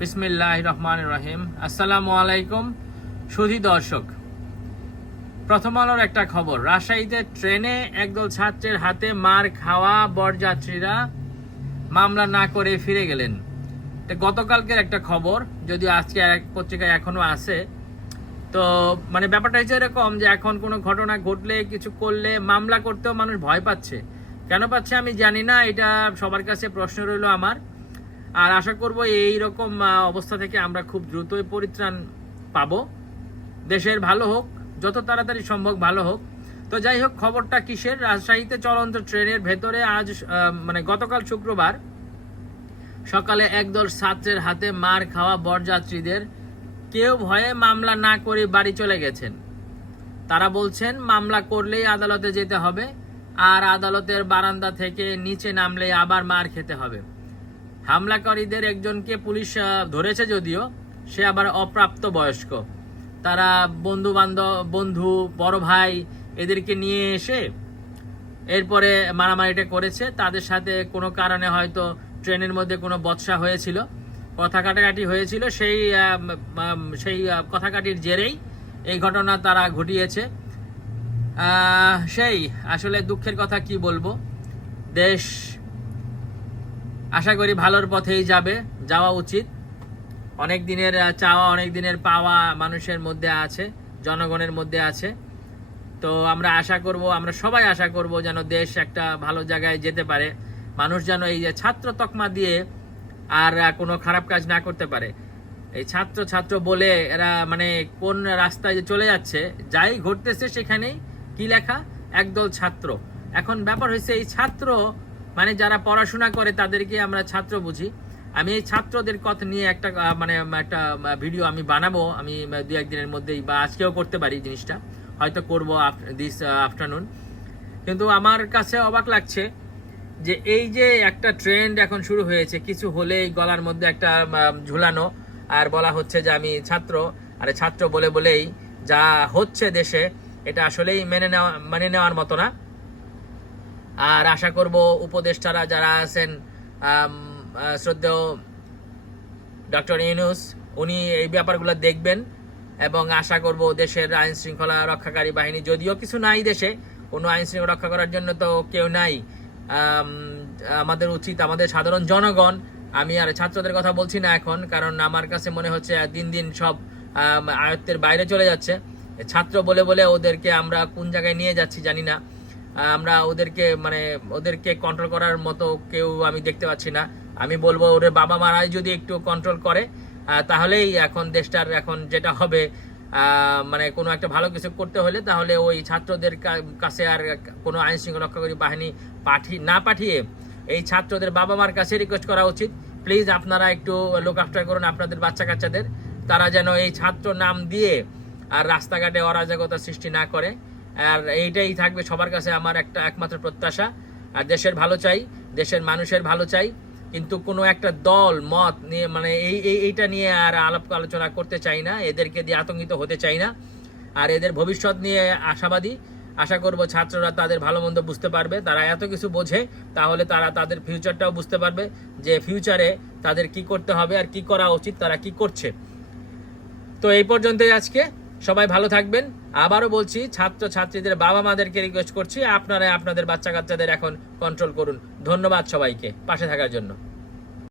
বিসমিল্লাহ রহমান রহিম আসসালামু আলাইকুম সুধী দর্শক। প্রথম আলোর একটা খবর। রাজশাহীতে ট্রেনে একদল ছাত্রের হাতে মার খাওয়া বরযাত্রীরা মামলা না করে ফিরে গেলেন। গতকালকের একটা খবর, যদিও আজকে এক পত্রিকায় এখনও আছে। তো মানে ব্যাপারটা হচ্ছে এরকম যে এখন কোনো ঘটনা ঘটলে, কিছু করলে, মামলা করতেও মানুষ ভয় পাচ্ছে। কেন পাচ্ছে আমি জানি না, এটা সবার কাছে প্রশ্ন রইল আমার। আর আশা করব এই রকম অবস্থা থেকে আমরা খুব দ্রুতই পরিত্রাণ পাবো। দেশের ভালো হোক, যত তাড়াতাড়ি সম্ভব ভালো হোক। তো যাই হোক, খবরটা কিসের? রাজশাহীতে চলন্ত ট্রেনের ভেতরে আজ মানে গতকাল শুক্রবার সকালে একদল ছাত্রের হাতে মার খাওয়া বরযাত্রীদের কেউ ভয়ে মামলা না করে বাড়ি চলে গেছেন। তারা বলছেন, মামলা করলেই আদালতে যেতে হবে, আর আদালতের বারান্দা থেকে নিচে নামলে আবার মার খেতে হবে। হামলাকারীদের একজনকে পুলিশ ধরেছে যদিও সে আবার অপ্রাপ্ত বয়স্ক তারা বন্ধু বান্ধব বন্ধু বড় ভাই এদেরকে নিয়ে এসে এরপরে মারামারিটা করেছে। তাদের সাথে কোনো কারণে হয়তো ট্রেনের মধ্যে কোনো বৎসা হয়েছিল। কথা কাটাকাটি হয়েছিল। সেই সেই আহ, কথা কাটির জেরেই এই ঘটনা তারা ঘটিয়েছে। সেই আসলে দুঃখের কথা কি বলব? দেশ আশা করি ভালোর পথেই যাবে, যাওয়া উচিত। অনেক দিনের চাওয়া, অনেক দিনের পাওয়া মানুষের মধ্যে আছে, জনগণের মধ্যে আছে। তো আমরা আশা করব, আমরা সবাই আশা করব যেন দেশ একটা ভালো জায়গায় যেতে পারে। মানুষ যেন এই যে ছাত্র তকমা দিয়ে আর কোনো খারাপ কাজ না করতে পারে। এই ছাত্র ছাত্র বলে এরা মানে কোন রাস্তায় যে চলে যাচ্ছে, যাই ঘটতেছে সেখানেই কি লেখা? একদল ছাত্র। এখন ব্যাপার হয়েছে, এই ছাত্র মানে যারা পড়াশোনা করে তাদেরকে আমরা ছাত্র বুঝি। আমি এই ছাত্রদের কথা নিয়ে একটা মানে একটা ভিডিও আমি বানাবো। আমি দু একদিনের মধ্যেই বা আজকেও করতে পারি জিনিসটা। হয়তো করব দিস আফটারনুন কিন্তু আমার কাছে অবাক লাগছে যে এই যে একটা ট্রেন্ড এখন শুরু হয়েছে, কিছু হলেই গলার মধ্যে একটা ঝুলানো। আর বলা হচ্ছে যে আমি ছাত্র, আরে ছাত্র বলে বলেই যা হচ্ছে দেশে, এটা আসলেই মেনে নেওয়া, মেনে নেওয়ার মতো না। আর আশা করব উপদেষ্টারা যারা আছেন শ্রদ্ধেয় ডক্টর ইউনুস, উনি এই ব্যাপারগুলো দেখবেন এবং আশা করব দেশের আইন শৃঙ্খলা রক্ষাকারী বাহিনী, যদিও কিছু নাই দেশে, কোনো আইন শৃঙ্খলা রক্ষা করার জন্য তো কেউ নাই। আমাদের উচিত, আমাদের সাধারণ জনগণ, আমি আর ছাত্রদের কথা বলছি না এখন, কারণ আমার কাছে মনে হচ্ছে দিন দিন সব আয়ত্তের বাইরে চলে যাচ্ছে। ছাত্র বলে বলে ওদেরকে আমরা কোন জায়গায় নিয়ে যাচ্ছি জানি না। আমরা ওদেরকে মানে ওদেরকে কন্ট্রোল করার মতো কেউ আমি দেখতে পাচ্ছি না। আমি বলব ওদের বাবা মারাই যদি একটু কন্ট্রোল করে তাহলেই এখন দেশটার এখন যেটা হবে মানে কোনো একটা ভালো কিছু করতে হলে তাহলে ওই ছাত্রদের কাছে আর কোনো আইন শৃঙ্খলা রক্ষাকারী বাহিনী পাঠিয়ে না পাঠিয়ে এই ছাত্রদের বাবা মার কাছে রিকোয়েস্ট করা উচিত। প্লিজ আপনারা একটু লুক আফটার করুন আপনাদের বাচ্চা কাচ্চাদের তারা যেন এই ছাত্র নাম দিয়ে আর রাস্তাঘাটে অরাজকতা সৃষ্টি না করে। আর এইটাই থাকবে সবার কাছে আমার একটা একমাত্র প্রত্যাশা। আর দেশের ভালো চাই, দেশের মানুষের ভালো চাই, কিন্তু কোনো একটা দল, মত নিয়ে মানে এই, এই- এইটা নিয়ে আর আলাপ আলোচনা করতে চাই না, এদেরকে দিয়ে আতঙ্কিত হতে চাই না। আর এদের ভবিষ্যৎ নিয়ে আশাবাদী। আশা করব ছাত্ররা তাদের ভালো মন্দ বুঝতে পারবে। তারা এত কিছু বোঝে, তাহলে তারা তাদের ফিউচারটাও বুঝতে পারবে যে ফিউচারে তাদের কি করতে হবে আর কি করা উচিত, তারা কি করছে। তো এই পর্যন্তই আজকে। সবাই ভালো থাকবেন। আবারও বলছি ছাত্র ছাত্রীদের বাবা মাদেরকে রিকোয়েস্ট করছি, আপনারা আপনাদের বাচ্চা কাচ্চাদের এখন কন্ট্রোল করুন। ধন্যবাদ সবাইকে, পাশে থাকার জন্য।